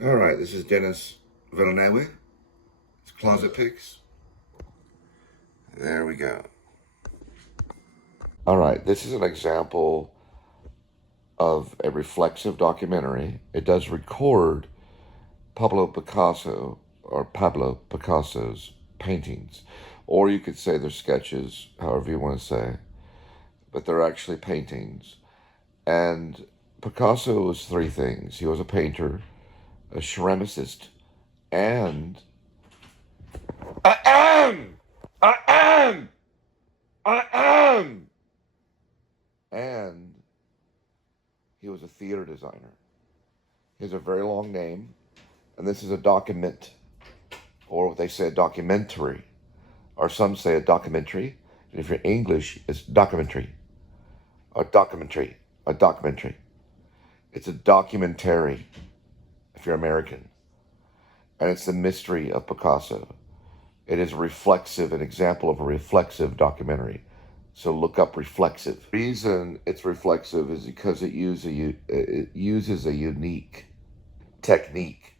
All right, this is Dennis Villeneuve. It's Closet Pics. There we go. All right, this is an example of a reflexive documentary. It does record Pablo Picasso's paintings, or you could say they're sketches, however you want to say, but they're actually paintings. And Picasso was three things. He was a painter, a ceramicist, and I am, and he was a theater designer. He has a very long name, and this is a document, or what they say, a documentary, or some say a documentary, and if you're English, it's documentary, a documentary, a documentary. It's a documentary if you're American, and it's the mystery of Picasso. It is reflexive, an example of a reflexive documentary. So look up reflexive. The reason it's reflexive is because it uses a unique technique.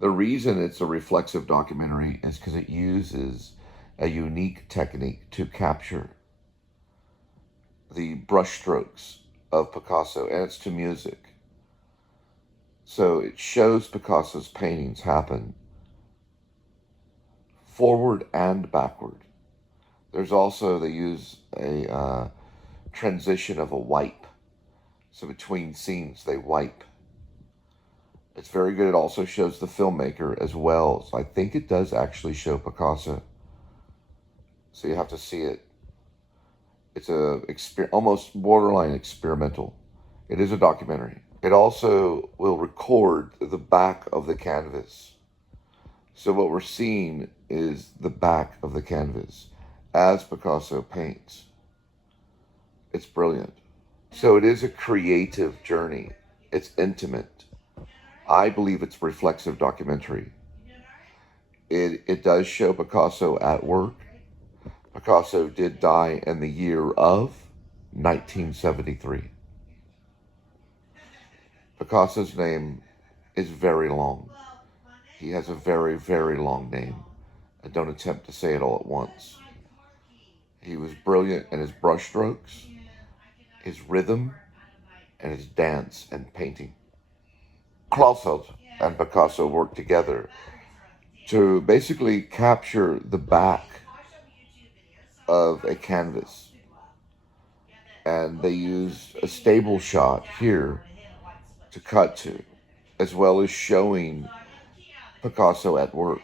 The reason it's a reflexive documentary is because it uses a unique technique to capture the brushstrokes of Picasso, and it's to music. So it shows Picasso's paintings happen forward and backward. There's also, they use a transition of a wipe. So between scenes, they wipe. It's very good. It also shows the filmmaker as well. So I think it does actually show Picasso. So you have to see it. It's almost borderline experimental. It is a documentary. It also will record the back of the canvas. So what we're seeing is the back of the canvas as Picasso paints. It's brilliant. So it is a creative journey. It's intimate. I believe it's a reflexive documentary. It does show Picasso at work. Picasso did die in the year of 1973. Picasso's name is very long. He has a very, very long name. And don't attempt to say it all at once. He was brilliant in his brushstrokes, his rhythm, and his dance and painting. Clausewitz and Picasso worked together to basically capture the back of a canvas. And they used a stable shot here to cut to, as well as showing Picasso at work.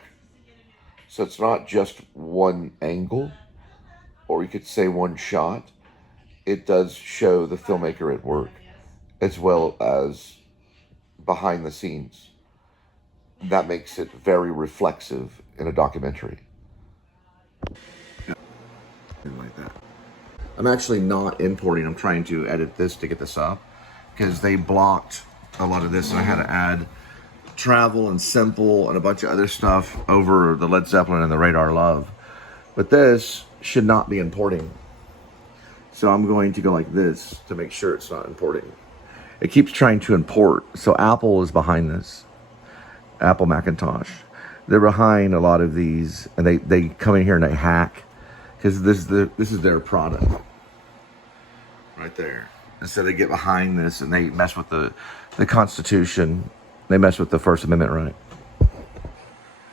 So it's not just one angle, or you could say one shot. It does show the filmmaker at work, as well as behind the scenes. That makes it very reflexive in a documentary. Like that. I'm actually not importing. I'm trying to edit this to get this up because they blocked a lot of this, and I had to add travel and simple and a bunch of other stuff over the Led Zeppelin and the Radar Love. But this should not be importing. So I'm going to go like this to make sure it's not importing. It keeps trying to import. So Apple is behind this. Apple Macintosh. They're behind a lot of these, and they come in here and they hack, because this is their product. Right there. And so they get behind this and they mess with the Constitution. They mess with the First Amendment right.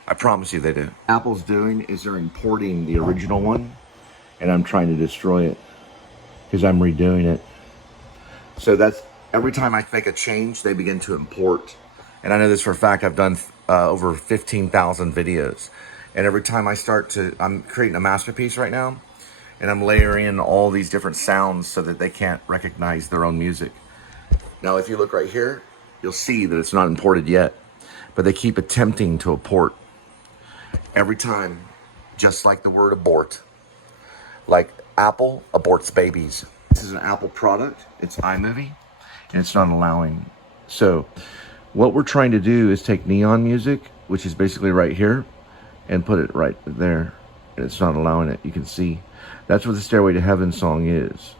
I promise you they do. Apple's doing is they're importing the original one, and I'm trying to destroy it because I'm redoing it. So that's every time I make a change, they begin to import. And I know this for a fact. I've done over 15,000 videos. And every time I'm creating a masterpiece right now, and I'm layering in all these different sounds so that they can't recognize their own music. Now, if you look right here, you'll see that it's not imported yet, but they keep attempting to import every time, just like the word abort. Like Apple aborts babies. This is an Apple product. It's iMovie, and it's not allowing. So what we're trying to do is take neon music, which is basically right here, and put it right there. And it's not allowing it. You can see. That's what the Stairway to Heaven song is.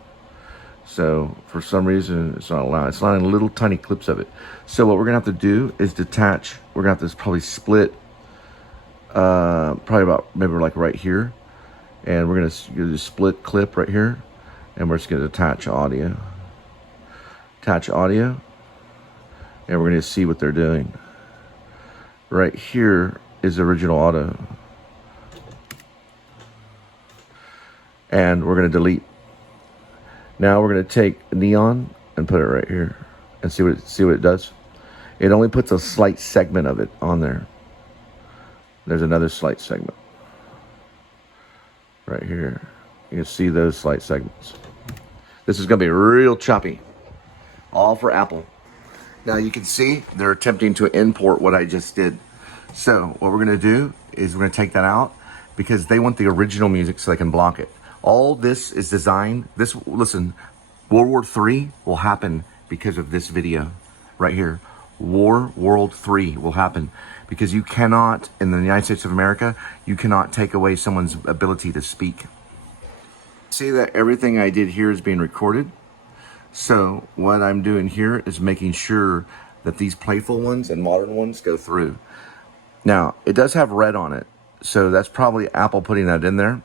So for some reason, it's not allowed. It's allowing little tiny clips of it. So what we're gonna have to do is detach. We're gonna have to probably split, probably about maybe like right here, and we're gonna do a split clip right here, and we're just gonna attach audio. Attach audio, and we're gonna see what they're doing. Right here is the original audio, and we're gonna delete. Now we're gonna take neon and put it right here, and see what it does. It only puts a slight segment of it on there. There's another slight segment right here. You can see those slight segments. This is gonna be real choppy. All for Apple. Now you can see they're attempting to import what I just did. So what we're gonna do is we're gonna take that out because they want the original music so they can block it. All this is designed, listen, World War III will happen because of this video right here. World 3 will happen because you cannot, in the United States of America, you cannot take away someone's ability to speak. See that everything I did here is being recorded. So what I'm doing here is making sure that these playful ones and modern ones go through. Now, it does have red on it, so that's probably Apple putting that in there.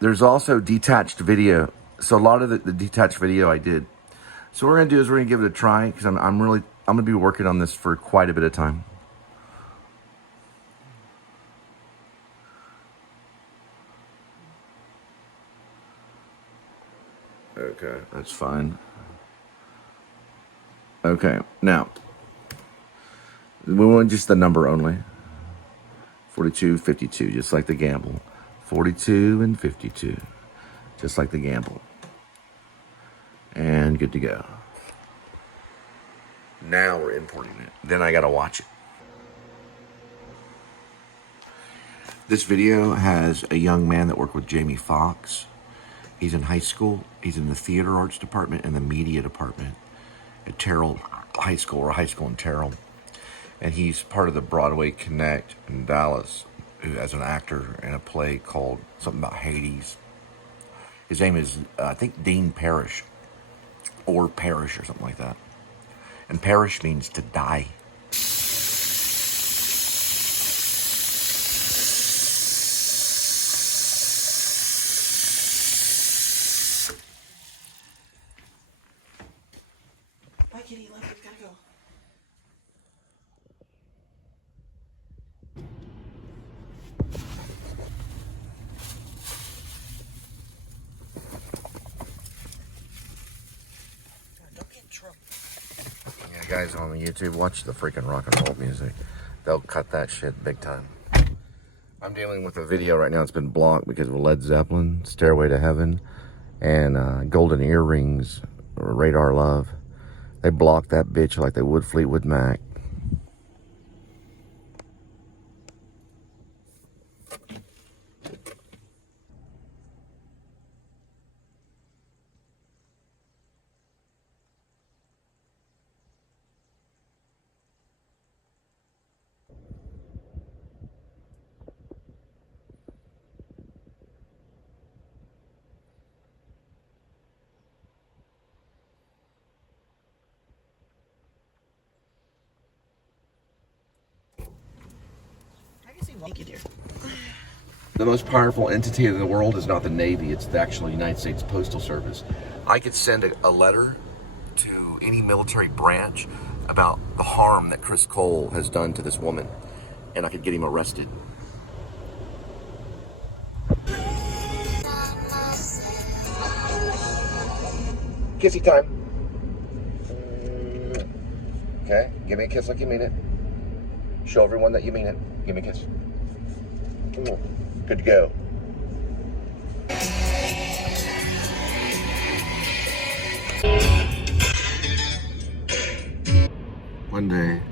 There's also detached video. So a lot of the detached video I did. So what we're gonna do is we're gonna give it a try because I'm gonna be working on this for quite a bit of time. Okay, that's fine. Okay, now we want just the number only. 42, 52, just like the gamble. 42 and 52, just like the gamble. And good to go. Now we're importing it. Then I gotta watch it. This video has a young man that worked with Jamie Foxx. He's in high school. He's in the theater arts department and the media department at Terrell High School, or high school in Terrell. And he's part of the Broadway Connect in Dallas as an actor in a play called something about Hades. His name is, I think, Dean Parrish, or Parrish, or something like that. And Parrish means to die. Bye, kitty. Love you. Gotta go. Don't get in trouble. Yeah, guys on YouTube, watch the freaking rock and roll music. They'll cut that shit big time. I'm dealing with a video right now. It's been blocked because of Led Zeppelin, Stairway to Heaven, and Golden Earrings, or Radar Love. They blocked that bitch like they would Fleetwood Mac. Thank you, dear. The most powerful entity in the world is not the Navy, it's the actual United States Postal Service. I could send a letter to any military branch about the harm that Chris Cole has done to this woman, and I could get him arrested. Kissy time. Okay, give me a kiss like you mean it. Show everyone that you mean it. Give me a kiss. Good to go. One day,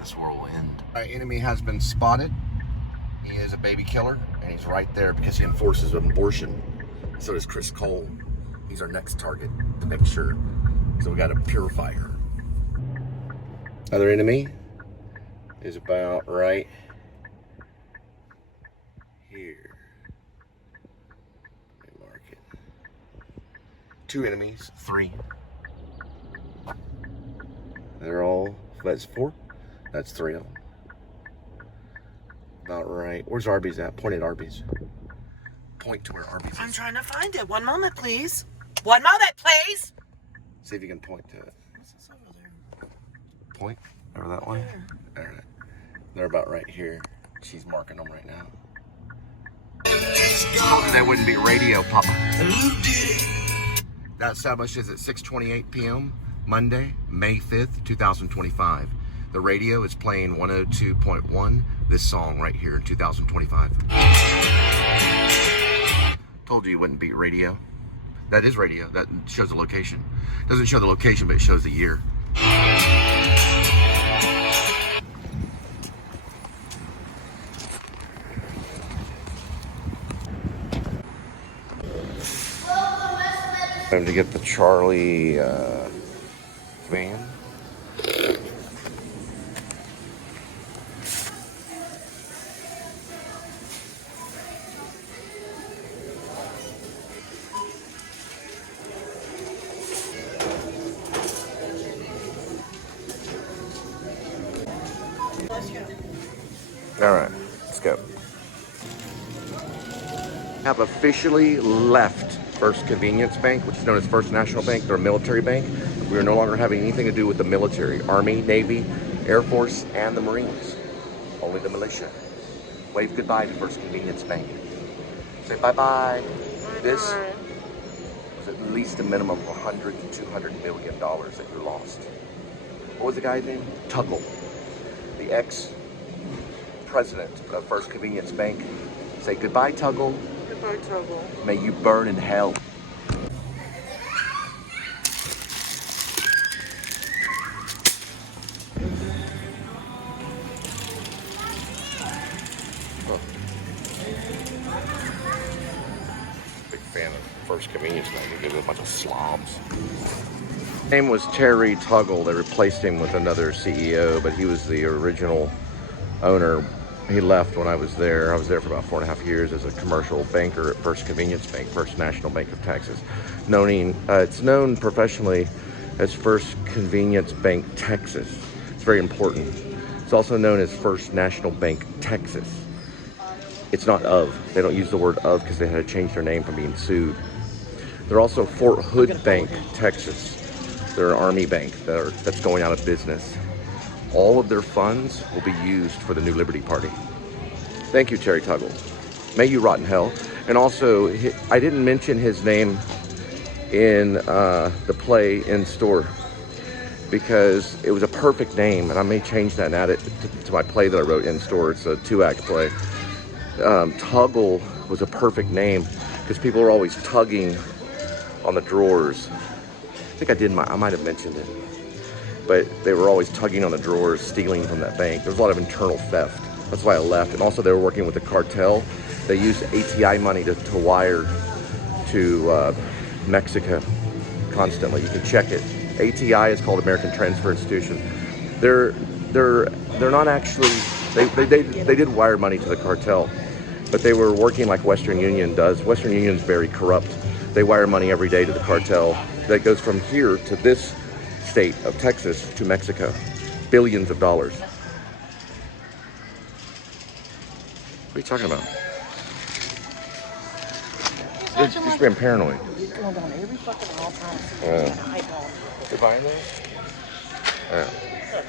this world will end. Our enemy has been spotted. He is a baby killer, and he's right there because he enforces abortion. So does Chris Cole. He's our next target to make sure. So we got to purify her. Other enemy is about right here. Let me mark it. 2 enemies, 3. They're all, that's 4. That's 3 of them. About right. Where's Arby's at? Point at Arby's. Point to where Arby's is. I'm trying to find it. One moment, please. One moment, please. See if you can point to it. What's this over there? Point over that way. All right. They're about right here. She's marking them right now. That wouldn't be radio, Papa. That establishes at 6:28 p.m. Monday, May 5th, 2025. The radio is playing 102.1. This song right here in 2025. Told you wouldn't beat radio. That is radio. That shows the location. Doesn't show the location, but it shows the year. Time to get the Charlie van. All right, let's go. Have officially left First Convenience Bank, which is known as First National Bank. They're a military bank. We are no longer having anything to do with the military, Army, Navy, Air Force, and the Marines. Only the militia. Wave goodbye to First Convenience Bank. Say bye-bye. This was at least a minimum of $100 to $200 million that you lost. What was the guy's name? Tuggle, the ex-president of First Convenience Bank. Say goodbye, Tuggle. Goodbye, Trouble. May you burn in hell. Big fan of First Convenience Bank. They give it a bunch of slobs. His name was Terry Tuggle. They replaced him with another CEO, but he was the original owner. He left when I was there. I was there for about 4.5 years as a commercial banker at First Convenience Bank, First National Bank of Texas. It's known professionally as First Convenience Bank Texas. It's very important. It's also known as First National Bank Texas. It's not of. They don't use the word of because they had to change their name from being sued. They're also Fort Hood Bank, Texas. They're an Army bank that's going out of business. All of their funds will be used for the New Liberty Party. Thank you, Terry Tuggle. May you rot in hell. And also, I didn't mention his name in the play in store because it was a perfect name, and I may change that and add it to my play that I wrote in store. It's a 2-act play. Tuggle was a perfect name because people are always tugging on the drawers. I think I might have mentioned it. But they were always tugging on the drawers, stealing from that bank. There was a lot of internal theft. That's why I left. And also they were working with the cartel. They used ATI money to wire to Mexico constantly. You can check it. ATI is called American Transfer Institution. They're not actually, they did wire money to the cartel, but they were working like Western Union does. Western Union is very corrupt. They wire money every day to the cartel that goes from here to this state of Texas to Mexico. Billions of dollars. What are you talking about? Just being paranoid. Going down every fucking all time. You're buying those?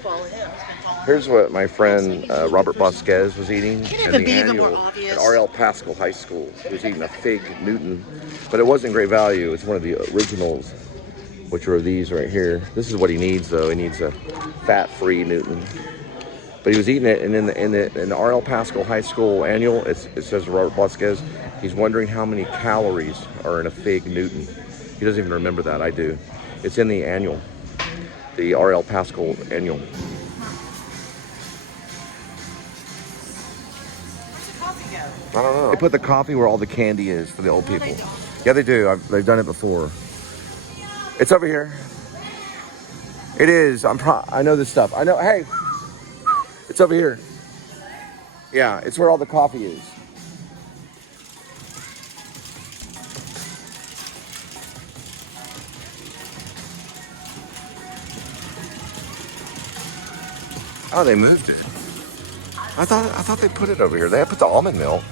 Follow him. He's been following. Here's what my friend Robert Vasquez was eating Can it in even the be annual more obvious? at R.L. Pascal High School. He was eating a fig Newton, but it wasn't great value. It's one of the originals, which are these right here. This is what he needs, though. He needs a fat-free Newton. But he was eating it, and in the R.L. Pascal High School annual, it says Robert Vasquez. He's wondering how many calories are in a fig Newton. He doesn't even remember that. I do. It's in the annual, the R.L. Pascal annual. Where's the coffee go? I don't know. They put the coffee where all the candy is for the old people. They don't. Yeah, they do. They've done it before. It's over here. It is. I know this stuff. I know. Hey, it's over here. Yeah, it's where all the coffee is. Oh, they moved it. I thought they put it over here. They put the almond milk.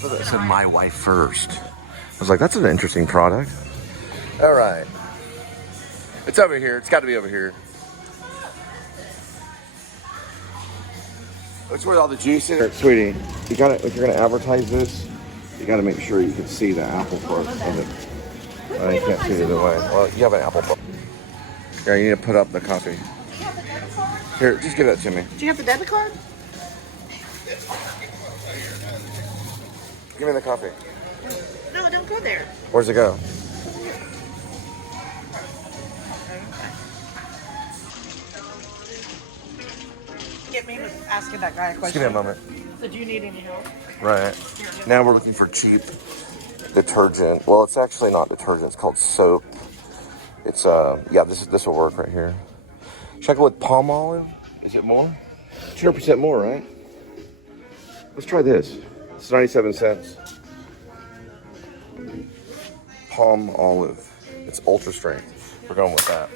So that said my wife first. I was like, that's an interesting product. All right. It's over here. It's got to be over here. It's where all the juice is. Sweetie, you gotta, if you're gonna advertise this, you gotta make sure you can see the apple part of it. I can't see it either way. Well, you have an apple part. Here, you need to put up the coffee. Here, just give that to me. Do you have the debit card? Give me the coffee. No, don't go there. Where's it go? Get me asking that guy a Just question. give me a moment. So do you need any help? Right. Now we're looking for cheap detergent. Well, it's actually not detergent. It's called soap. It's yeah, this will work right here. Should I go with palm olive? Is it more? 200% more, right? Let's try this. It's 97 cents. Palm olive. It's ultra strength. We're going with that.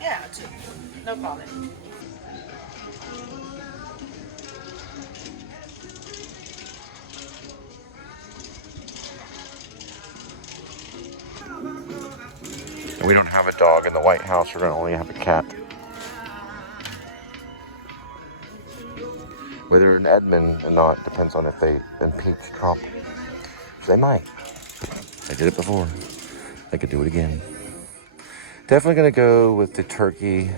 Yeah, no problem. And we don't have a dog in the White House. We're going to only have a cat. Whether an admin or not depends on if they impeach Trump. They might. They did it before. They could do it again. Definitely going to go with the turkey.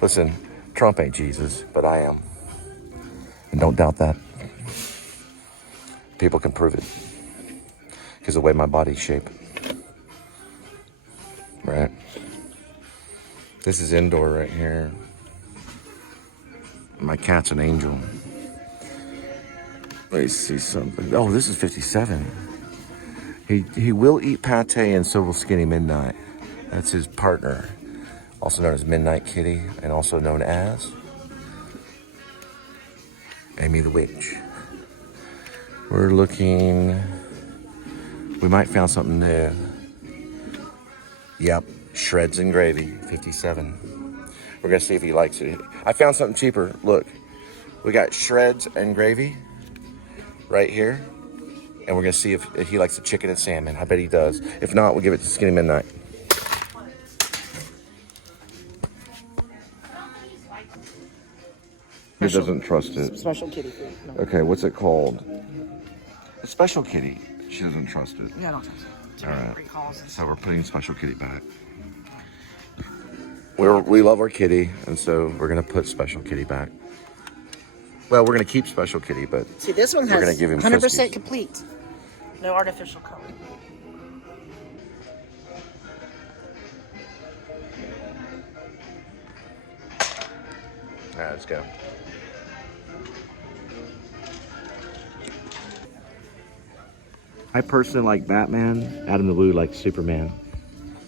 Listen, Trump ain't Jesus, but I am. And don't doubt that. People can prove it. Because of the way my body's shaped. Right. This is indoor right here. My cat's an angel. Let me see something. Oh, this is 57. He will eat pate and so will Skinny Midnight. That's his partner. Also known as Midnight Kitty and also known as Amy the Witch. We're looking. We might found something new. Yep, shreds and gravy, 57. We're gonna see if he likes it. I found something cheaper. Look, we got shreds and gravy right here. And we're gonna see if he likes the chicken and salmon. I bet he does. If not, we'll give it to Skinny Midnight. He doesn't trust it. Special kitty food. No. Okay, what's it called? A special kitty. She doesn't trust it. Yeah, I don't trust it. All right. Recalls and So we're putting Special Kitty back. We love our kitty, and so we're gonna put Special Kitty back. Well, we're gonna keep Special Kitty, but see, this one we're has gonna give him 100% Friskies. complete. No artificial color. All right, let's go. I personally like Batman. Adam the Woo likes Superman.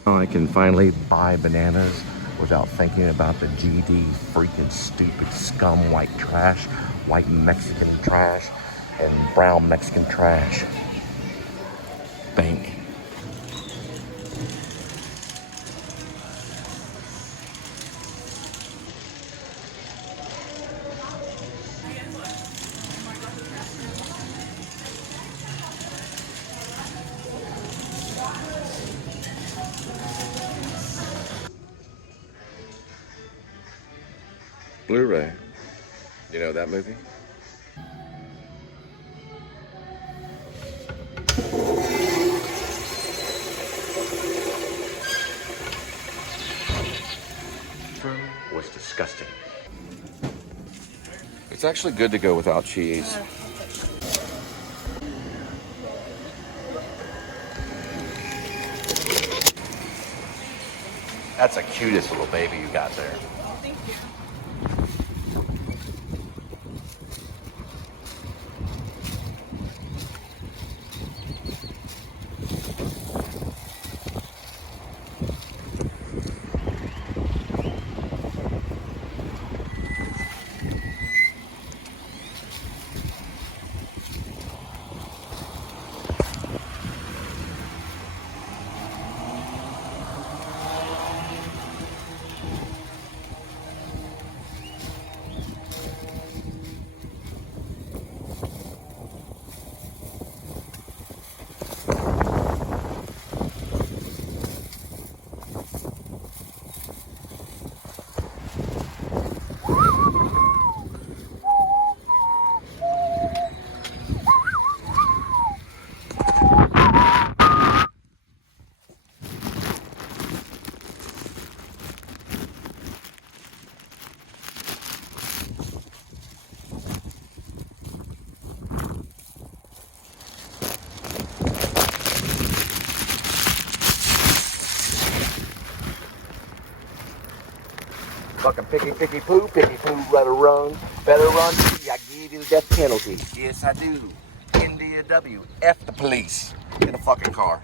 I can finally buy bananas without thinking about the GD freaking stupid scum white trash, white Mexican trash, and brown Mexican trash. Bank. Blu-ray. You know that movie? Was disgusting. It's actually good to go without cheese. That's the cutest little baby you got there. Thank you. fucking picky poo, better run, I give you the death penalty. Yes, I do. India W, F the police. In a fucking car.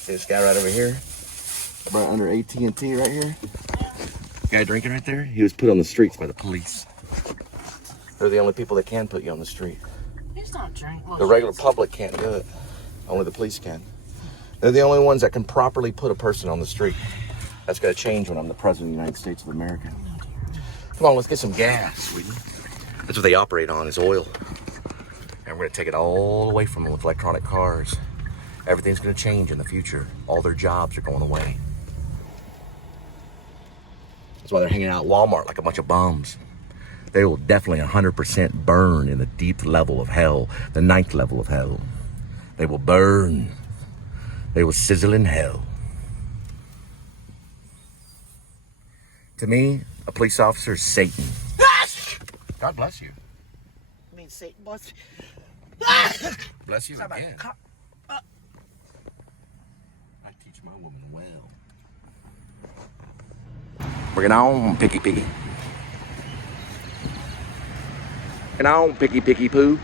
See this guy right over here? Right under AT&T right here? Guy drinking right there? He was put on the streets by the police. They're the only people that can put you on the street. He's not drinking. The regular public can't do it. Only the police can. They're the only ones that can properly put a person on the street. That's gonna change when I'm the President of the United States of America. Come on, let's get some gas, sweetie. That's what they operate on, is oil. And we're gonna take it all away from them with electronic cars. Everything's gonna change in the future. All their jobs are going away. That's why they're hanging out at Walmart like a bunch of bums. They will definitely 100% burn in the deep level of hell, the 9th level of hell. They will burn. They will sizzle in hell. To me, a police officer is Satan. God bless you. I mean, Satan bless you. Bless you again. I teach my woman well. Bring it on, picky. Bring it on, picky poo.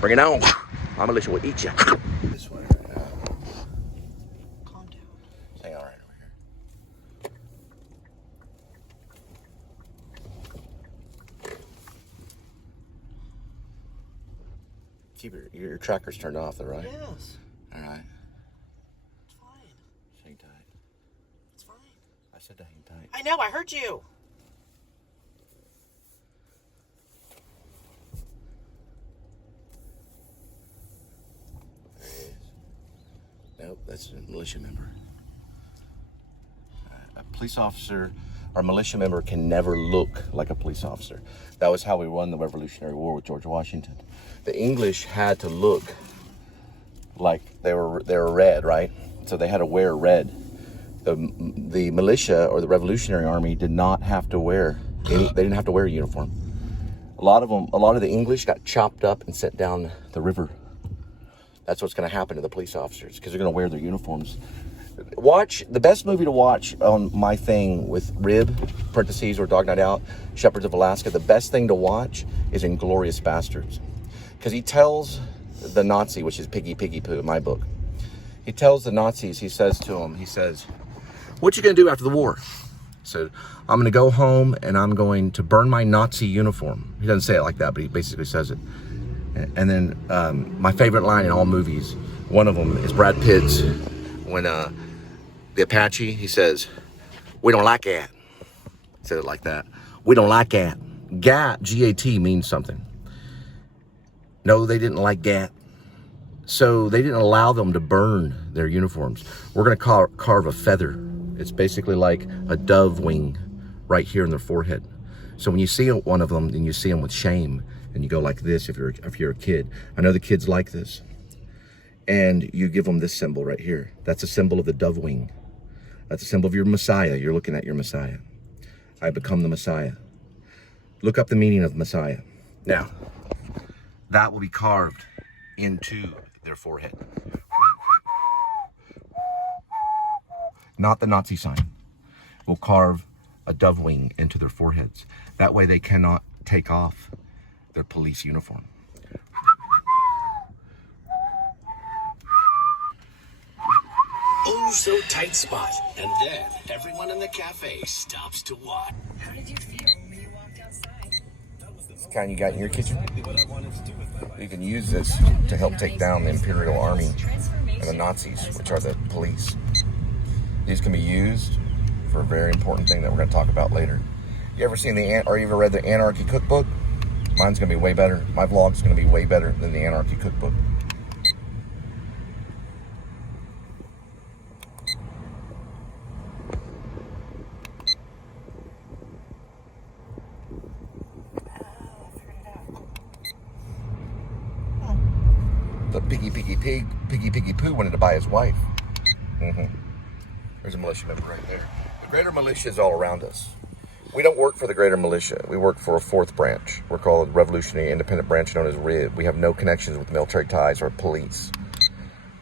Bring it on. My militia will eat you. This way right now. Calm down. Hang on right over here. Keep your tracker's turned off, though, right? Yes. All right. It's fine. Hang tight. It's fine. I said to hang tight. I know, I heard you. There he is. Nope, that's a militia member. A police officer or militia member can never look like a police officer. That was how we won the Revolutionary War with George Washington. The English had to look like they were red, right? So they had to wear red. The militia or the Revolutionary Army did not have to wear they didn't have to wear a uniform. A lot of the English got chopped up and sent down the river. That's what's going to happen to the police officers, because they're going to wear their uniforms. Watch the best movie to watch on my thing with Rib, parentheses, or Dog Night Out, Shepherds of Alaska. The best thing to watch is Inglourious Bastards, because he tells the Nazi, which is Piggy Poo in my book. He tells the Nazis, he says to them, what you gonna do after the war? He said, I'm gonna go home and I'm going to burn my Nazi uniform. He doesn't say it like that, but he basically says it. And then my favorite line in all movies, one of them is Brad Pitt's, when the Apache, he says, we don't like that. He said it like that. We don't like that. Gat, G-A-T, means something. No, they didn't like gat. So they didn't allow them to burn their uniforms. We're going to carve a feather. It's basically like a dove wing right here in their forehead. So when you see one of them, then you see them with shame, and you go like this if you're a kid. I know the kids like this. And you give them this symbol right here. That's a symbol of the dove wing. That's a symbol of your Messiah. You're looking at your Messiah. I become the Messiah. Look up the meaning of Messiah. Now, that will be carved into their forehead. Not the Nazi sign. We'll carve a dove wing into their foreheads. That way they cannot take off their police uniform. Oh, so tight spot. And then everyone in the cafe stops to watch. How did you feel when you walked outside? It's the kind you got in your kitchen. You can use this to help take down the Imperial Army and the Nazis, which are the police. These can be used for a very important thing that we're going to talk about later. You ever seen you ever read the Anarchy Cookbook? Mine's going to be way better. My vlog's going to be way better than the Anarchy Cookbook. The piggy poo wanted to buy his wife. There's a militia member right there. The greater militia is all around us. We don't work for the greater militia. We work for a fourth branch. We're called Revolutionary Independent Branch, known as RIB. We have no connections with military ties or police.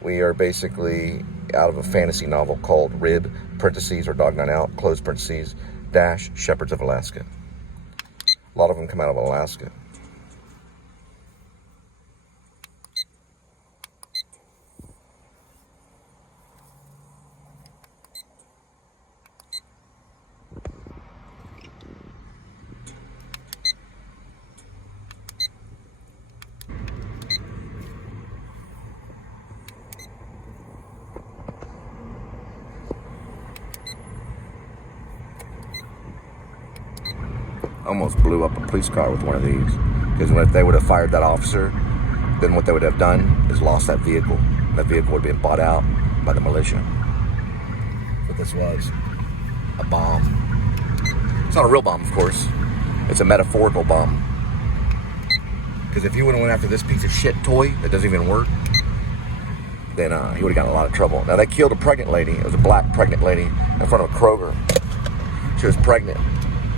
We are basically out of a fantasy novel called RIB, parentheses, or Dog Night Out, close parentheses, dash, Shepherds of Alaska. A lot of them come out of Alaska. Almost blew up a police car with one of these, because if they would have fired that officer, then what they would have done is lost that vehicle. That vehicle would have been bought out by the militia. But this was a bomb. It's not a real bomb, of course. It's a metaphorical bomb. Because if he would have went after this piece of shit toy that doesn't even work, then he would have gotten in a lot of trouble. Now, they killed a pregnant lady. It was a black pregnant lady in front of a Kroger. She was pregnant.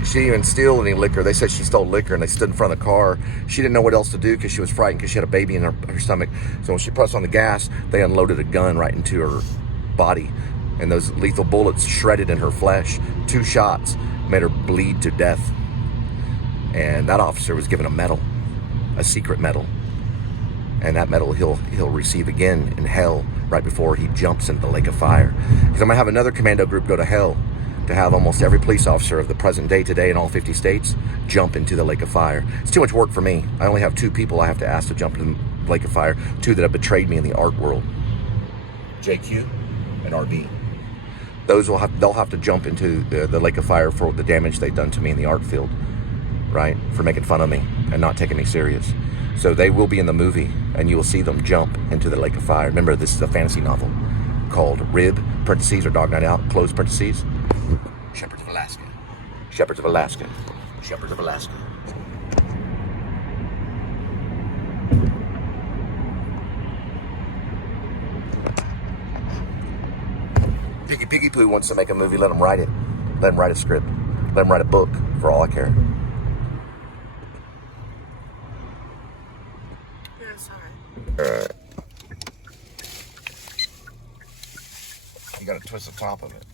She didn't even steal any liquor. They said she stole liquor, and they stood in front of the car. She didn't know what else to do because she was frightened because she had a baby in her stomach. So when she pressed on the gas, they unloaded a gun right into her body. And those lethal bullets shredded in her flesh. 2 shots made her bleed to death. And that officer was given a medal, a secret medal. And that medal he'll receive again in hell right before he jumps into the lake of fire. Because I'm going to have another commando group go to hell, to have almost every police officer of the present day today in all 50 states jump into the lake of fire. It's too much work for me. I only have 2 people I have to ask to jump in the lake of fire, 2 that have betrayed me in the art world. JQ and RB. They'll have to jump into the lake of fire for the damage they've done to me in the art field, right? For making fun of me and not taking me serious. So they will be in the movie, and you will see them jump into the lake of fire. Remember, this is a fantasy novel called RIB, parentheses, or Dog Night Out, close parentheses. Shepherds of Alaska. Shepherds of Alaska. Shepherds of Alaska. Piggy Poo wants to make a movie. Let him write it. Let him write a script. Let him write a book, for all I care. Yeah, sorry. Alright. You gotta twist the top of it.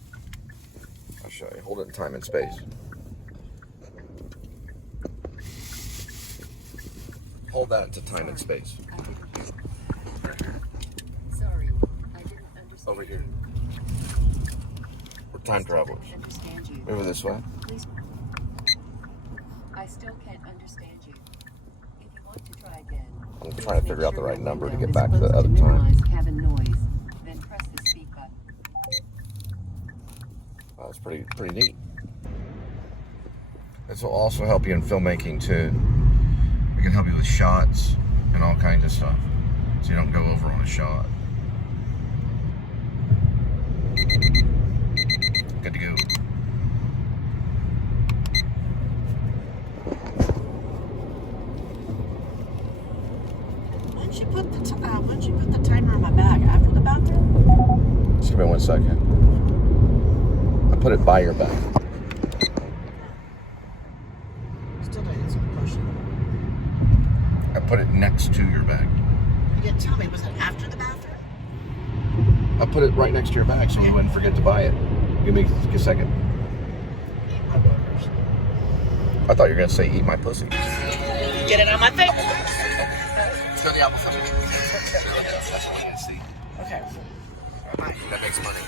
I'll show you. Hold it in time and space. Hold that into time and space. Sorry, I didn't understand. Over here. We're time travelers. Understand you. Over this way. Please. I still can't understand you. If you want to try again. I'm trying to figure out the right number to get is back to the supposed other minimize time. cabin noise. Then press the speak button. That's pretty neat. This will also help you in filmmaking too. It can help you with shots and all kinds of stuff, so you don't go over on a shot. Good to go. Why don't you put the timer in my bag after the bathroom? Just give me 1 second. I put it by your back. Still don't answer the question. I put it next to your bag. You didn't tell me. Was it after the bathroom? I put it right next to your bag so you wouldn't forget to buy it. Give me a second. Eat my burgers. I thought you were gonna say eat my pussy. Get it on my face. Show the apple something. That's what I see. Okay. That makes money.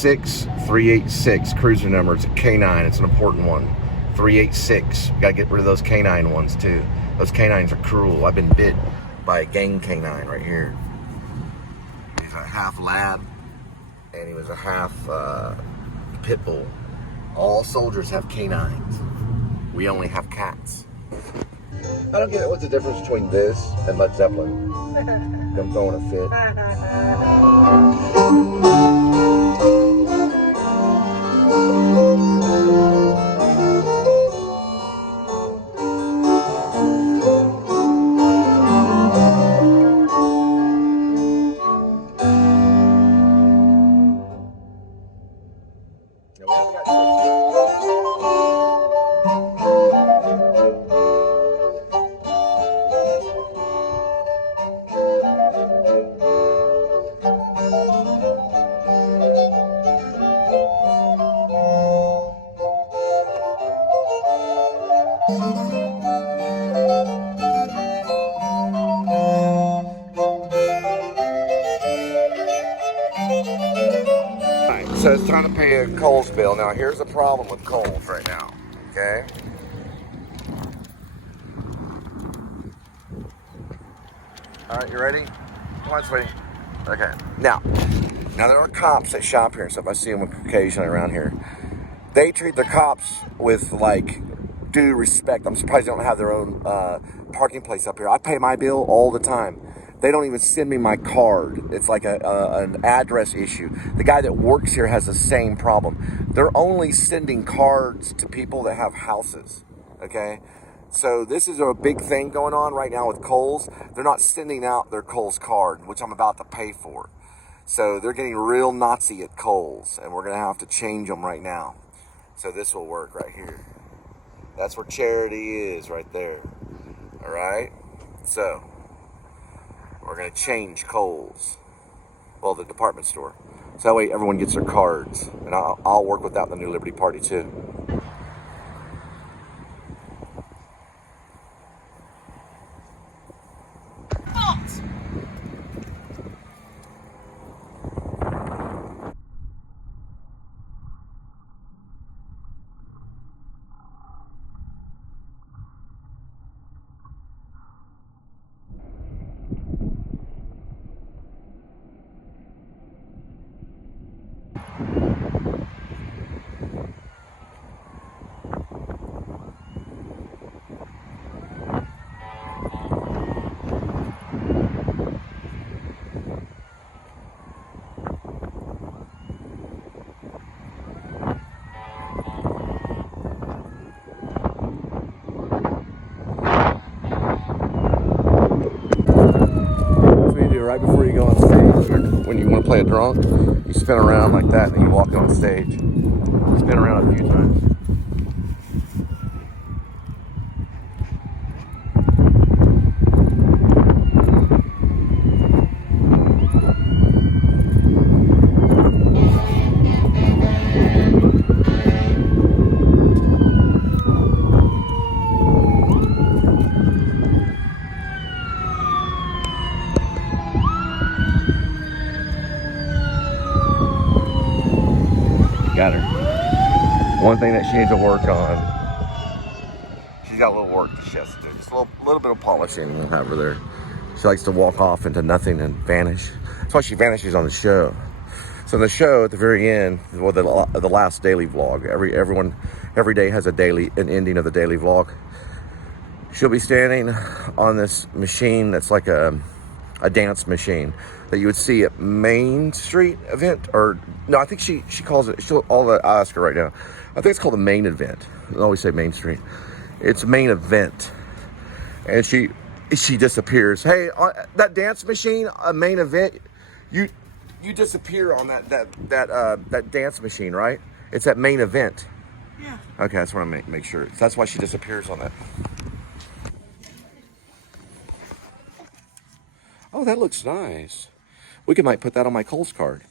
386 cruiser number. It's a K9. It's an important one. 386. Got to get rid of those canine ones too. Those canines are cruel. I've been bit by a gang canine right here. He's a half lab, and he was a half pit bull. All soldiers have canines. We only have cats. I don't get it. What's the difference between this and Led Zeppelin? I'm throwing a fit. So it's time to pay a Kohl's bill. Now here's the problem with Kohl's right now, okay? All right, you ready? Come on, sweetie. Okay, now there are cops that shop here and stuff. I see them occasionally around here. They treat their cops with, like, due respect. I'm surprised they don't have their own parking place up here. I pay my bill all the time. They don't even send me my card. It's like an address issue. The guy that works here has the same problem. They're only sending cards to people that have houses, okay? So this is a big thing going on right now with Kohl's. They're not sending out their Kohl's card, which I'm about to pay for. So they're getting real Nazi at Kohl's, and we're gonna have to change them right now. So this will work right here. That's where charity is, right there. All right? So we're gonna change Kohl's. Well, the department store. So that way everyone gets their cards. And I'll work with that in the New Liberty Party too. Right before you go on stage, when you want to play a drunk, you spin around like that and then you walk on stage. Spin around a few times. Got her. One thing that she needs to work on. She's got a little work that she has to do. Just a little bit of polishing we'll have her there. She likes to walk off into nothing and vanish. That's why she vanishes on the show. So the show at the very end, well, the last daily vlog. Every day has an ending of the daily vlog. She'll be standing on this machine that's like a dance machine that you would see at Main Street event, or no, I think she calls it. I'll ask her right now. I think it's called the main event. I always say Main Street. It's main event, and she disappears. Hey, that dance machine, a main event. You disappear on that dance machine, right? It's at main event. Yeah. Okay, that's what I make sure. That's why she disappears on that. Oh, that looks nice. We might put that on my Kohl's card.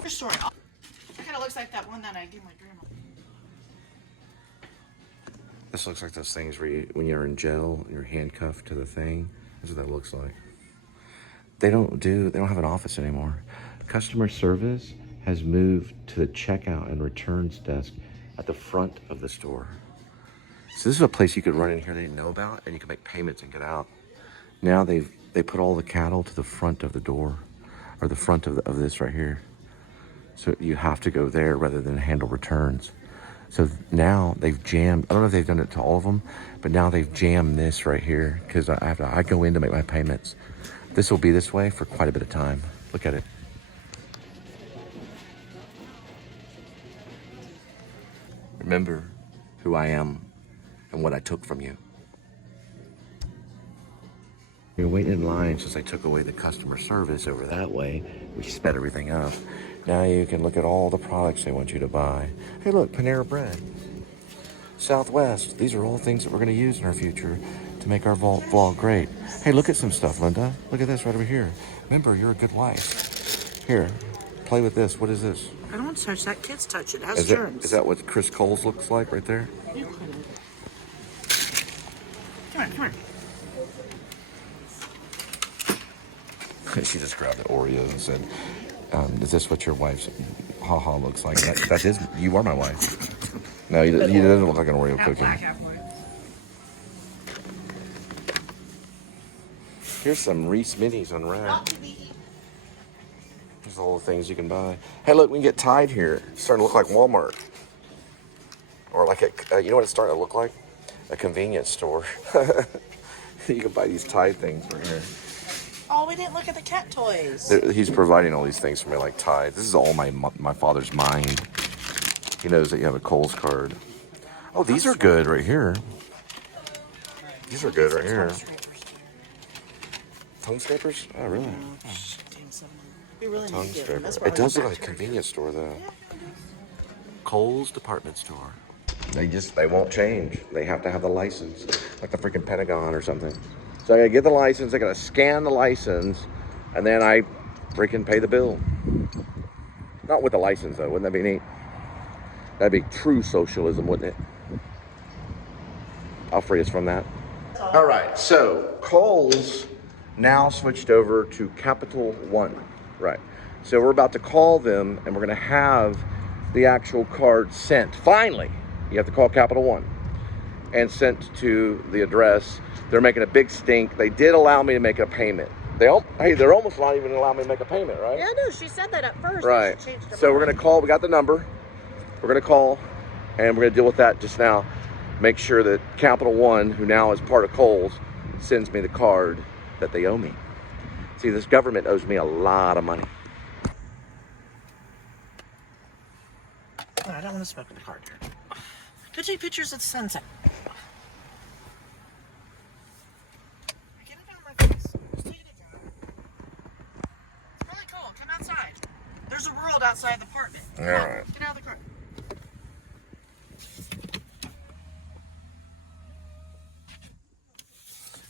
Your story. It kind of looks like that one that I gave my grandma. This looks like those things where when you're in jail, you're handcuffed to the thing. That's what that looks like. They don't have an office anymore. Customer service has moved to the checkout and returns desk at the front of the store. So this is a place you could run in here they didn't know about, and you can make payments and get out. Now they put all the cattle to the front of the door, or the front of this right here. So you have to go there rather than handle returns. So now they've jammed, I don't know if they've done it to all of them, but now they've jammed this right here because I go in to make my payments. This will be this way for quite a bit of time. Look at it. Remember who I am and what I took from you. You're waiting in line since I took away the customer service over that way. We sped everything up. Now you can look at all the products they want you to buy. Hey look, Panera Bread. Southwest. These are all things that we're going to use in our future to make our vlog great. Hey, look at some stuff, Linda. Look at this right over here. Remember, you're a good wife. Here, play with this. What is this? I don't want to touch that. Kids touch it. It has germs. Is that what Chris Cole's looks like right there? You put it. Come on, come on. She just grabbed the Oreo and said, is this what your wife's ha-ha looks like? That is, you are my wife. No, he doesn't look like an Oreo cookie. Here's some Reese Minis unwrapped. There's all the things you can buy. Hey, look, we can get Tide here. It's starting to look like Walmart. Or like you know what it's starting to look like? A convenience store. You can buy these Tide things right here. Oh, we didn't look at the cat toys. He's providing all these things for me, like Tide. This is all my father's mind. He knows that you have a Kohl's card. Oh, these are good right here. These are good right here. Tongue scrapers? Oh, really? We really Tongue need to scraper. get It does look like a convenience store, though. Kohl's department store. They won't change. They have to have the license, like the freaking Pentagon or something. So I gotta get the license. I gotta scan the license, and then I freaking pay the bill. Not with the license though. Wouldn't that be neat? That'd be true socialism, wouldn't it? I'll free us from that. All right. So Kohl's now switched over to Capital One. Right. So we're about to call them, and we're gonna have the actual card sent. Finally, you have to call Capital One and sent to the address. They're making a big stink. They did allow me to make a payment. They're almost not even allowing me to make a payment, right? Yeah, no, she said that at first. Right. So we're gonna call. We got the number. We're gonna call, and we're gonna deal with that just now. Make sure that Capital One, who now is part of Kohl's, sends me the card that they owe me. See, this government owes me a lot of money. I don't want to smoke with the card here. Go take pictures of the sunset. Get it out of my face. Just take it down. It's really cold. Come outside. There's a world outside the apartment. All right. Get out of the car.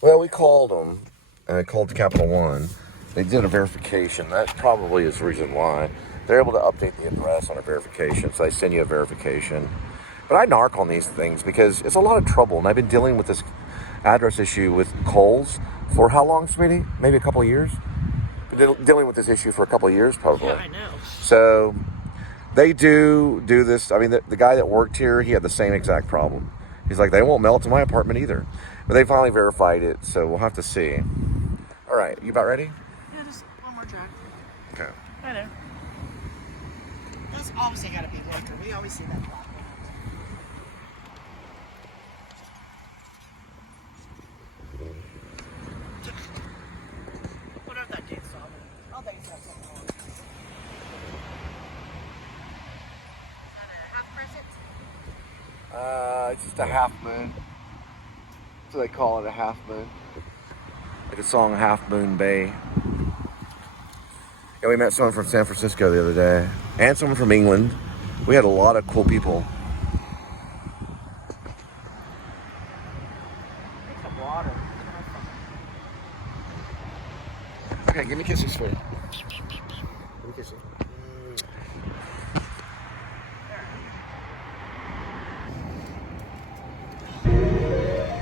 Well, we called them, and I called Capital One. They did a verification. That probably is the reason why. They're able to update the address on a verification, so they send you a verification. But I narc on these things because it's a lot of trouble, and I've been dealing with this address issue with Kohl's for how long, sweetie? Maybe a couple of years? Been dealing with this issue for a couple of years, probably. Yeah, I know. So they do this. I mean, the guy that worked here, he had the same exact problem. He's like, they won't mail it to my apartment either. But they finally verified it, so we'll have to see. All right, you about ready? Yeah, just one more track. Okay. I know. That's obviously got to be liquor. We always see that. What if that dude's solving? I don't think it's got something wrong. Is that a half crescent? It's just a half moon. So they call it a half moon. Like the song Half Moon Bay. Yeah, we met someone from San Francisco the other day. And someone from England. We had a lot of cool people. Take some water. Okay, give me kisses, sweetie. Give me kisses.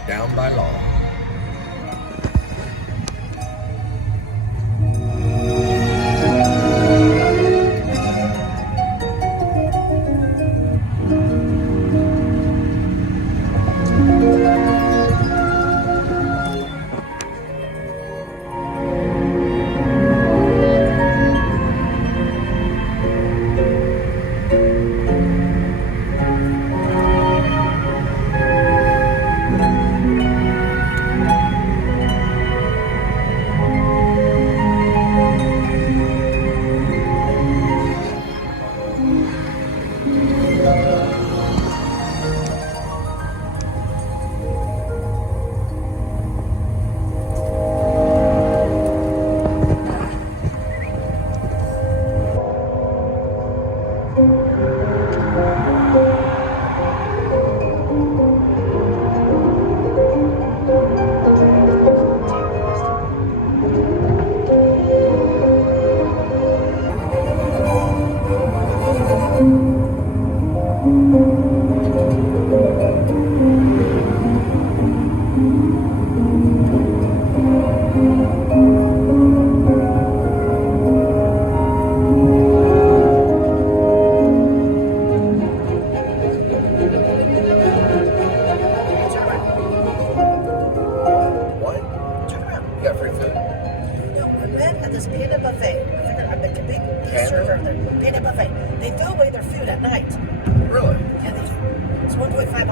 Down by law.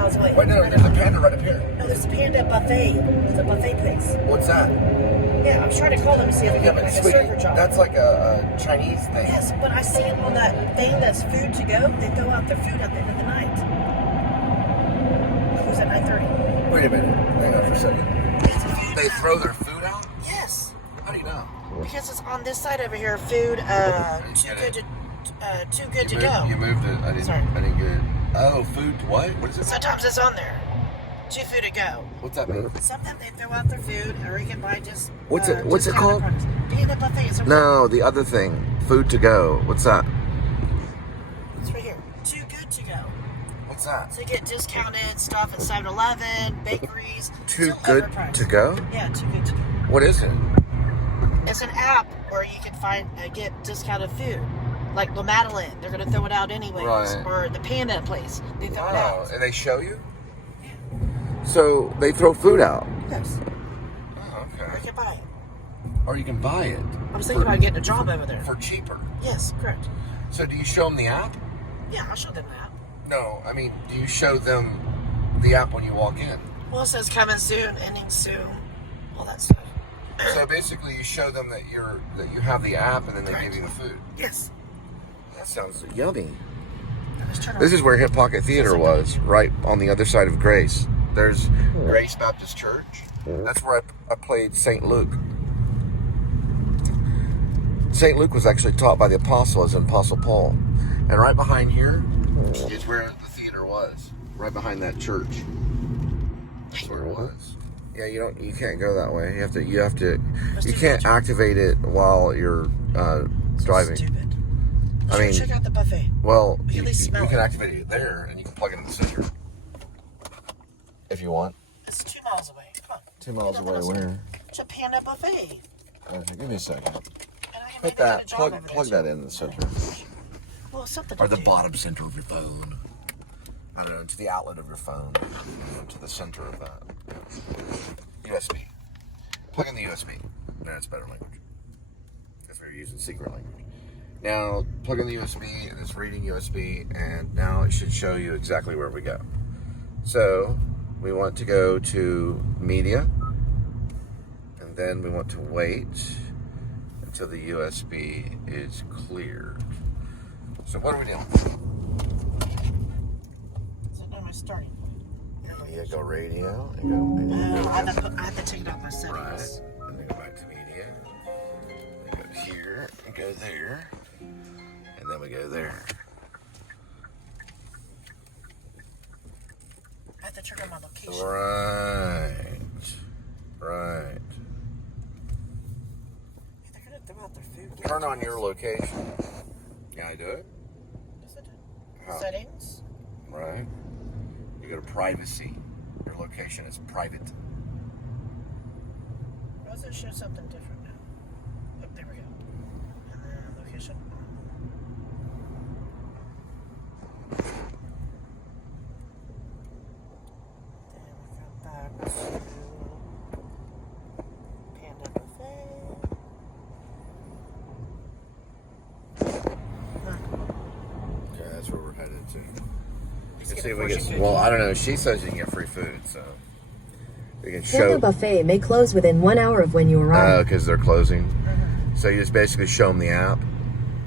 miles away. Wait, no, there's a panda right up here. No, there's a panda buffet. There's a buffet place. What's that? Yeah, I'm trying to call them to see if they Yeah, get but like a sweetie, server job. that's like a Chinese thing. Yes, but I see it on that thing that's food to go. They throw out their food at the end of the night. It was at 9:30. Wait a minute. Hang on for a second. It's a food. They throw their food out? Yes, How do you know? because it's on this side over here. Food, too good to go. You moved it. Sorry. I didn't get it. Oh, food. What? What is it? Sometimes it's on there. Too food to go. What's that mean? Sometimes they throw out their food, or you can buy just. What's it discounted called? products. Panda buffet. It's over No, the other thing. Food to go. What's that? here. It's right here. Too good to go. What's that? So you get discounted stuff at 7-Eleven, bakeries. Too still good overpriced. to go? Yeah, too good to go. What is it? It's an app where you can get discounted food. Like La Madeleine, they're going to throw it out anyways. Right. Or the Panda place, they throw it Wow. out. And they show you? So they throw food out. Yes. Oh, Or you okay. can buy it. Or you can buy it. I was thinking about getting a job over there. For cheaper. Yes, correct. So do you show them the app? Yeah, I'll show them the app. No, I mean, do you show them the app when you walk in? Well, it says coming soon, ending soon, all that stuff. So basically, you show them that you have the app, and then they Correct. give you the food. Yes. That sounds yummy. Let's turn This on. is where Hip Pocket Theater was, right on the other side of Grace. There's Grace Baptist Church. That's where I played St. Luke. St. Luke was actually taught by the apostle as an Apostle Paul. And right behind here is where the theater was. Right behind that church. That's where it was. Yeah, you can't go that way. You can't activate it while you're driving. Stupid. I mean, check out the buffet. well, You you at least smell can it. activate it there, and you can plug it in the center if you want. It's 2 miles away. Come on. 2 miles Ain't away, nothing else. where? It's a Panda buffet. Give me a second. And I can Put maybe get a job over there, plug too. that in the center. Well, something Or to the do. bottom center of your phone. I don't know, to the outlet of your phone. To the center of that. USB. Plug in the USB. No, it's better language. That's where you're using secret language. Now, plug in the USB, and it's reading USB, and now it should show you exactly where we go. So, we want to go to Media, and then we want to wait until the USB is cleared. So what are we doing? So now my starting point. Yeah, go radio, and go I have to take it out my settings. right, and then go back to Media, and go here, and go there, and then we go there. I have to turn on my location. Right. They're gonna throw out their food. Turn on your location. Can I do it? Yes, I did. How? Settings. Right. You go to privacy. Your location is private. Why does it show something different now? Oh, there we go. And then location. Then we go back to Panda Buffet. Okay, that's where we're headed to. Let's Let's get see a if we portion get. food. Well, I don't know. She says you can get free food, so we can Panda show. Buffet may close within 1 hour of when you arrive. Because they're closing. So you just basically show them the app.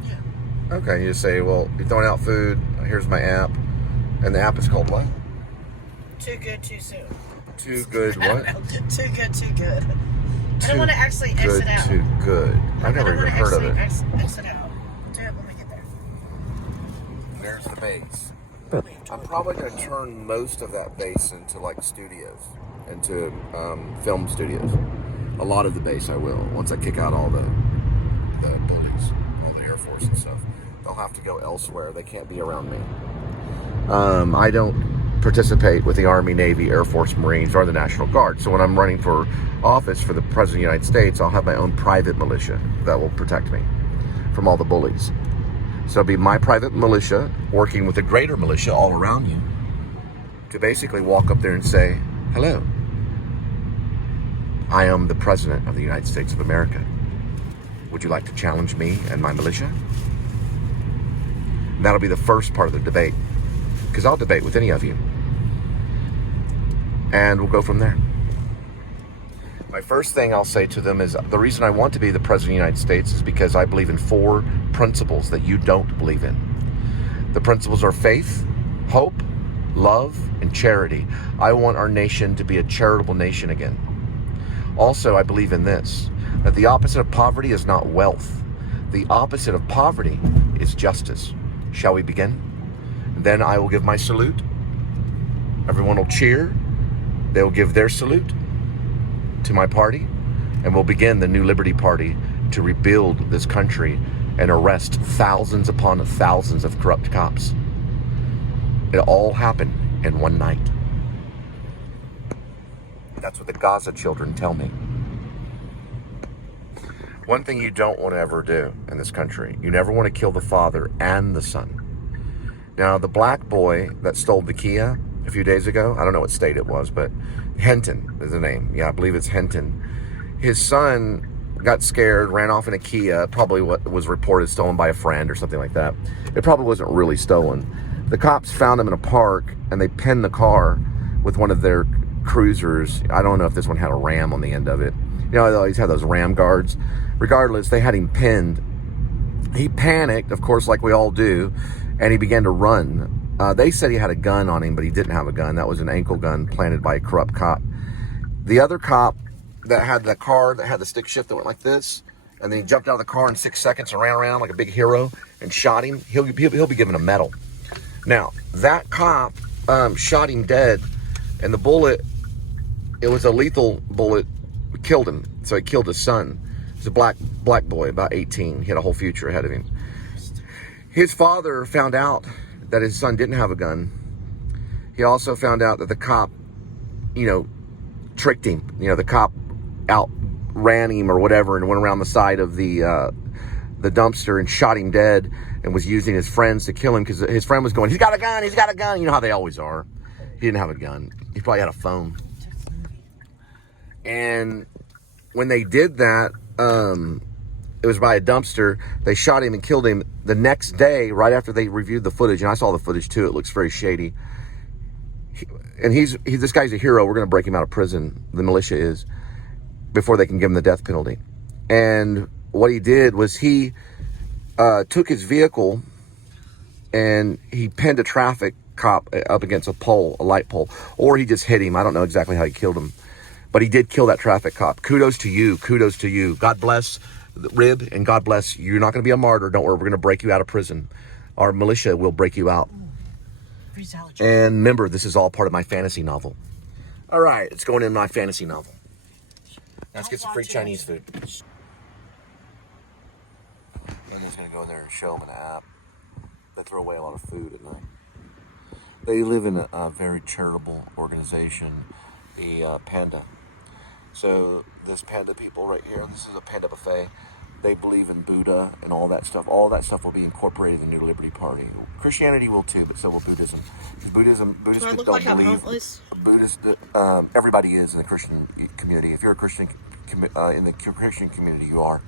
Yeah. Okay, you just say, well, you're throwing out food. Here's my app, and the app is called what? Too good, too soon. Too good. I don't What? know. Too good, too good. I don't want to actually Good, exit out. too good. I've never I don't even wanna heard of actually it. Exit out. Do it when we get there. There's the base. Probably I'm probably going to turn most of that base into like studios, into film studios. A lot of the base I will, once I kick out all the buildings, all the Air Force and stuff. They'll have to go elsewhere. They can't be around me. I don't participate with the Army, Navy, Air Force, Marines, or the National Guard. So when I'm running for office for the President of the United States, I'll have my own private militia that will protect me from all the bullies. So it'll be my private militia working with the greater militia all around you to basically walk up there and say, hello, I am the President of the United States of America. Would you like to challenge me and my militia? And that'll be the first part of the debate, because I'll debate with any of you. and we'll go from there. My first thing I'll say to them is the reason I want to be the President of the United States is because I believe in 4 principles that you don't believe in. The principles are faith, hope, love, and charity. I want our nation to be a charitable nation again. Also, I believe in this, that the opposite of poverty is not wealth. The opposite of poverty is justice. Shall we begin? Then I will give my salute. Everyone will cheer. They will give their salute to my party, and we'll begin the New Liberty Party to rebuild this country and arrest thousands upon thousands of corrupt cops. It all happened in one night. That's what the Gaza children tell me. One thing you don't want to ever do in this country, you never want to kill the father and the son. Now, the black boy that stole the Kia a few days ago, I don't know what state it was, but Henton is the name. Yeah, I believe it's Henton. His son got scared, ran off in a Kia, probably what was reported stolen by a friend or something like that. It probably wasn't really stolen. The cops found him in a park, and they pinned the car with one of their cruisers. I don't know if this one had a ram on the end of it. You know, they always have those ram guards. Regardless, they had him pinned. He panicked, of course, like we all do, and he began to run. They said he had a gun on him, but he didn't have a gun. That was an ankle gun planted by a corrupt cop. The other cop that had the car that had the stick shift that went like this, and then he jumped out of the car in 6 seconds and ran around like a big hero and shot him, he'll be given a medal. Now, that cop shot him dead, and the bullet, it was a lethal bullet, killed him. So he killed his son. He's a black boy, about 18. He had a whole future ahead of him. His father found out that his son didn't have a gun. He also found out that the cop, tricked him. The cop outran him or whatever and went around the side of the dumpster and shot him dead and was using his friends to kill him because his friend was going, he's got a gun, he's got a gun. You know how they always are. He didn't have a gun. He probably had a phone. And when they did that, it was by a dumpster. They shot him and killed him the next day, right after they reviewed the footage. And I saw the footage too. It looks very shady. This guy's a hero. We're going to break him out of prison. The militia is, before they can give him the death penalty. And what he did was he took his vehicle and he pinned a traffic cop up against a pole, a light pole, or he just hit him. I don't know exactly how he killed him, but he did kill that traffic cop. Kudos to you. Kudos to you. God bless Rib, and God bless you. You're not going to be a martyr. Don't worry. We're going to break you out of prison. Our militia will break you out. And remember, this is all part of my fantasy novel. All right, it's going in my fantasy novel. Now let's get some free Chinese food. I'm just going to go there and show them an app. They throw away a lot of food at night. They live in a very charitable organization, the Panda. So this Panda people right here, this is a Panda buffet. They believe in Buddha and all that stuff. All that stuff will be incorporated in the New Liberty Party. Christianity will too, but so will Buddhism. Buddhists don't believe. Buddhist, everybody is in the Christian community. If you're a Christian in the Christian community, you are.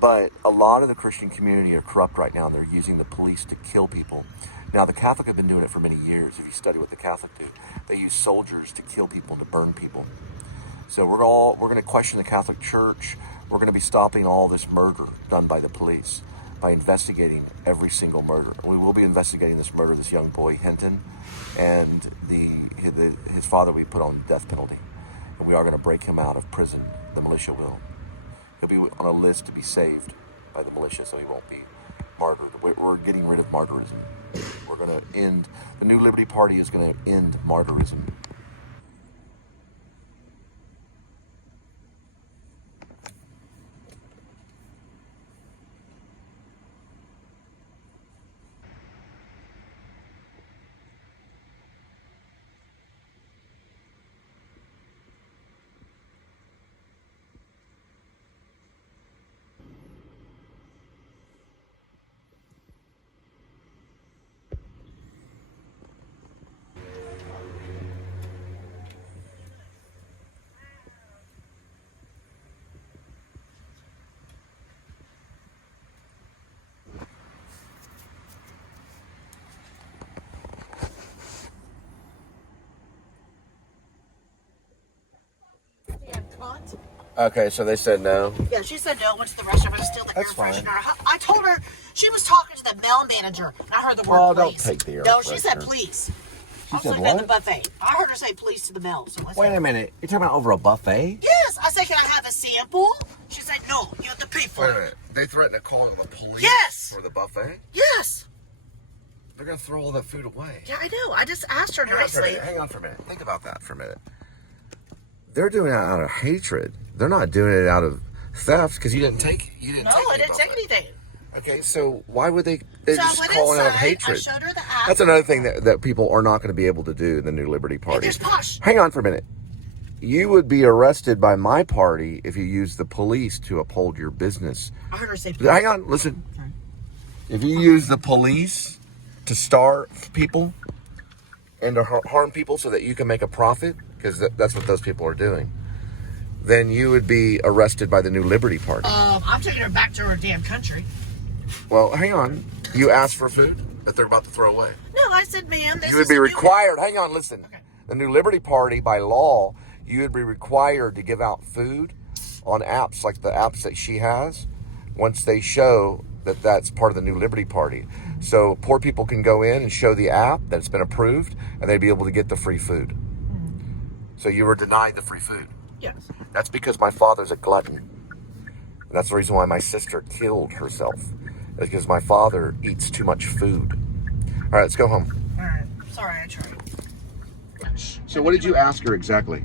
But a lot of the Christian community are corrupt right now, and they're using the police to kill people. Now, the Catholic have been doing it for many years. If you study what the Catholic do, they use soldiers to kill people, to burn people. So we're going to question the Catholic Church. We're going to be stopping all this murder done by the police by investigating every single murder. We will be investigating this murder of this young boy, Henton, and his father we put on death penalty. And we are going to break him out of prison. The militia will. He'll be on a list to be saved by the militia, so he won't be martyred. We're getting rid of martyrism. We're going to end, the New Liberty Party is going to end martyrism. Okay, so they said no. Yeah, she said no. Went to the restaurant to steal the air That's fine. freshener. I told her she was talking to the mail manager. I heard the word Well, please. don't take the air No, she said freshener. please. She I was said looking at the what? buffet. I heard her say please to the mail. So I said, Wait a minute. You're talking about over a buffet? yes. I said, can I have a sample? She said, no. You have to pay for Wait a it. minute. They threatened to call the police Yes. for the buffet? Yes. They're going to throw all that food away. Yeah, I know. I just asked her nicely. Hang on for a minute. Think about that for a minute. They're doing it out of hatred. They're not doing it out of theft because you didn't take. No, I didn't take anything. Okay, so why would they? They're So I just went calling out of inside, hatred. I showed her the app. That's another thing that people are not going to be able to do in the New Liberty Party. Just posh. Hang on for a minute. You would be arrested by my party if you used the police to uphold your business. I heard her say Hang on, listen. If you use the police to starve people and to harm people so that you can make a profit, because that's what those people are doing, then you would be arrested by the New Liberty Party. I'm taking her back to her damn country. Well, hang on. You asked for food that they're about to throw away. No, I said, ma'am, this You would is be a new- required. Hang on, listen. Okay. The New Liberty Party, by law, you would be required to give out food on apps like the apps that she has once they show that that's part of the New Liberty Party. So poor people can go in and show the app that it's been approved, and they'd be able to get the free food. So you were denied the free food. Yes. That's because my father's a glutton. And that's the reason why my sister killed herself. It's because my father eats too much food. All right, let's go home. All right. Sorry, I tried. So what did you ask her exactly?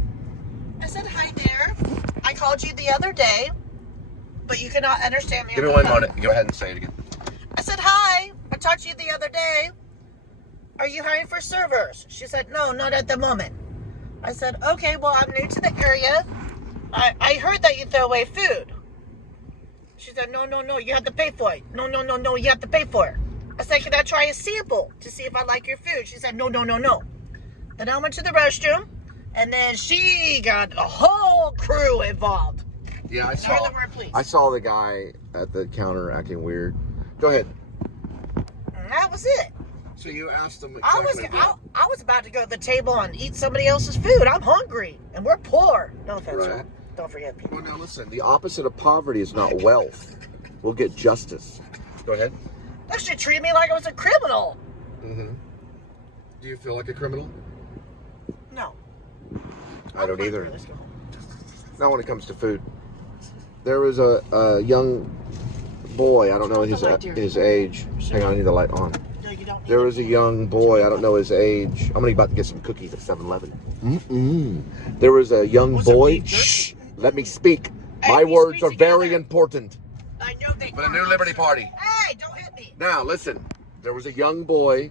I said, hi there. I called you the other day, but you cannot understand me. Give me on the one phone. moment. Go ahead and say it again. I said, hi. I talked to you the other day. Are you hiring for servers? She said, no, not at the moment. I said, okay, well, I'm new to the area. I heard that you throw away food. She said, no, you have to pay for it. No, you have to pay for it. I said, can I try a sample to see if I like your food? She said, no. Then I went to the restroom, and then she got a whole crew involved. Yeah, I Heard saw. the word, please. I saw the guy at the counter acting weird. Go ahead. And that was it. So you asked him I exactly was about to go to the table and eat somebody else's food. I'm hungry, and we're poor. No offense, Right. y'all. Don't forget people. Well, now listen. The opposite of poverty is not wealth. We'll get justice. Go ahead. They should treat me like I was a criminal. Mm-hmm. Do you feel like a criminal? No. I don't either. Let's go home. Not when it comes to food. There was a young boy. I don't know his age. Hang on, I need the light on. No, you don't need There it. was a young boy, I don't know his age. I'm about to get some cookies at 7-Eleven. There was a young What's a boy. beef jerky? Shh, let me speak. Hey, My we words speak are very together. important. I know they For the New Liberty Party. Hey, don't hit me. Now, listen. There was a young boy.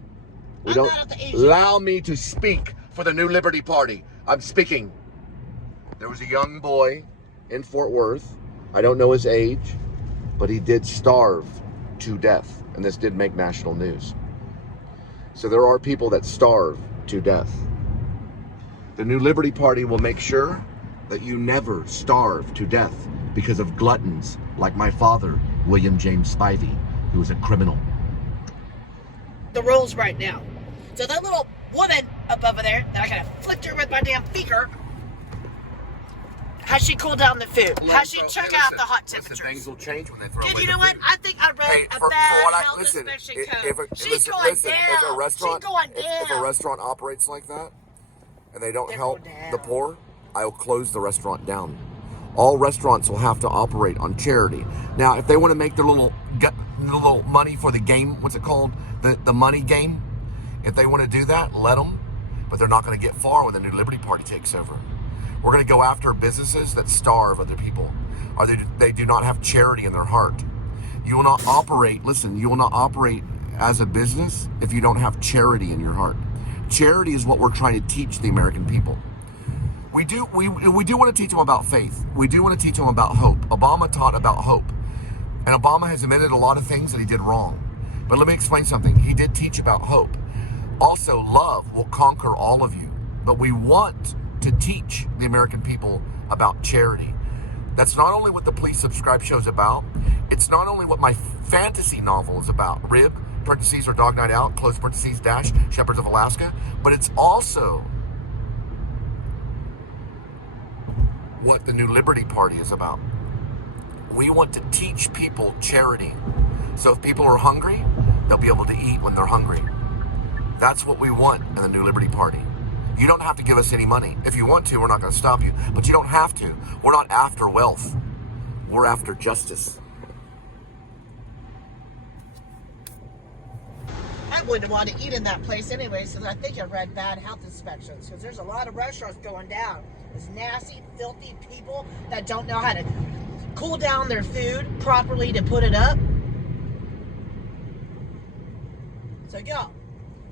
I'm Don't not at the age. allow me to speak for the New Liberty Party. I'm speaking. There was a young boy in Fort Worth. I don't know his age, but he did starve to death. And this did make national news. So there are people that starve to death. The New Liberty Party will make sure that you never starve to death because of gluttons like my father, William James Spivey, who was a criminal. The rules right now. So that little woman up over there, that I kind of flicked her with my damn finger, has she cooled down the food? Has she took out the hot temperatures? Things will change when they throw Dude, away you the know what? food. I think I read Hey, a for bad what health listen, inspection if code. She's listen, going listen, down. if a restaurant, She's going down. if a restaurant operates like that, and they don't They're help going down. the poor, I'll close the restaurant down. All restaurants will have to operate on charity. Now, if they want to make their little money for the game, what's it called? The money game. If they want to do that, let them. But they're not going to get far when the New Liberty Party takes over. We're going to go after businesses that starve other people, or they do not have charity in their heart. You will not operate. Listen, you will not operate as a business if you don't have charity in your heart. Charity is what we're trying to teach the American people. We do want to teach them about faith. We do want to teach them about hope. Obama taught about hope. And Obama has admitted a lot of things that he did wrong. But let me explain something. He did teach about hope. Also, love will conquer all of you. But we want to teach the American people about charity. That's not only what the Please Subscribe show is about. It's not only what my fantasy novel is about. Rib, parentheses, or Dog Night Out, close parentheses, dash, Shepherds of Alaska. But it's also what the New Liberty Party is about. We want to teach people charity. So if people are hungry, they'll be able to eat when they're hungry. That's what we want in the New Liberty Party. You don't have to give us any money. If you want to, we're not going to stop you. But you don't have to. We're not after wealth. We're after justice. I wouldn't want to eat in that place anyway, because I think I read bad health inspections. Because there's a lot of restaurants going down. There's nasty, filthy people that don't know how to cool down their food properly to put it up. So, y'all,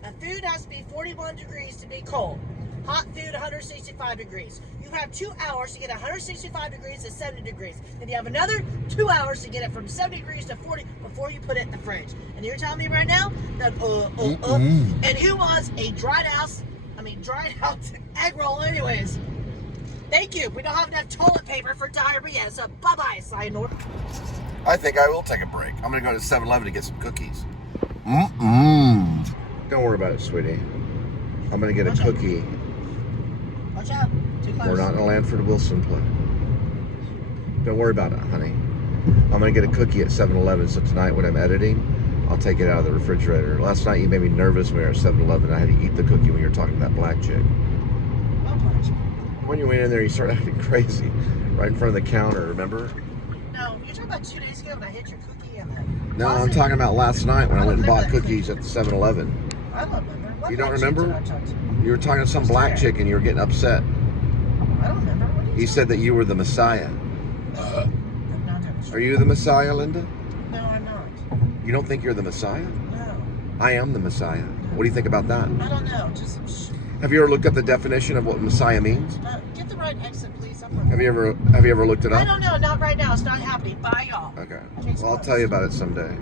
the food has to be 41 degrees to be cold. Hot food, 165 degrees. You have 2 hours to get 165 degrees to 70 degrees. Then you have another 2 hours to get it from 70 degrees to 40 before you put it in the fridge. And you're telling me right now that, and who wants a dried out egg roll anyways? Thank you. We don't have enough toilet paper for diarrhea, so bye-bye, Sayonara. I think I will take a break. I'm going to go to 7-Eleven to get some cookies. Don't worry about it, sweetie. I'm going to get a cookie. Watch out. Too close. We're not in a Lanford Wilson play. Don't worry about it, honey. I'm going to get a cookie at 7-Eleven, so tonight when I'm editing, I'll take it out of the refrigerator. Last night you made me nervous when we were at 7-Eleven. I had to eat the cookie when you were talking to that black chick. What black chick? When you went in there, you started acting crazy. Right in front of the counter, remember? No, you're talking about 2 days ago when I hit your cookie in the No, closet? I'm talking about last night when I went and bought remember that cookies at the 7-Eleven. I don't remember. What You don't black chick remember? did I talk to? You were talking to some black chick and you were getting upset. I don't remember. What are you He said that you were the Messiah. I'm not doing Are you the Messiah, Linda? No, I'm not. You don't think you're the Messiah? No. I am the Messiah. What do you think about that? I don't know. Just Have you ever looked up the definition of what Messiah means? get the right exit, please. Have you ever looked it I up? don't know. Not right now. It's not happening. Bye, y'all. Okay. Change Well, I'll clothes. tell you about it someday.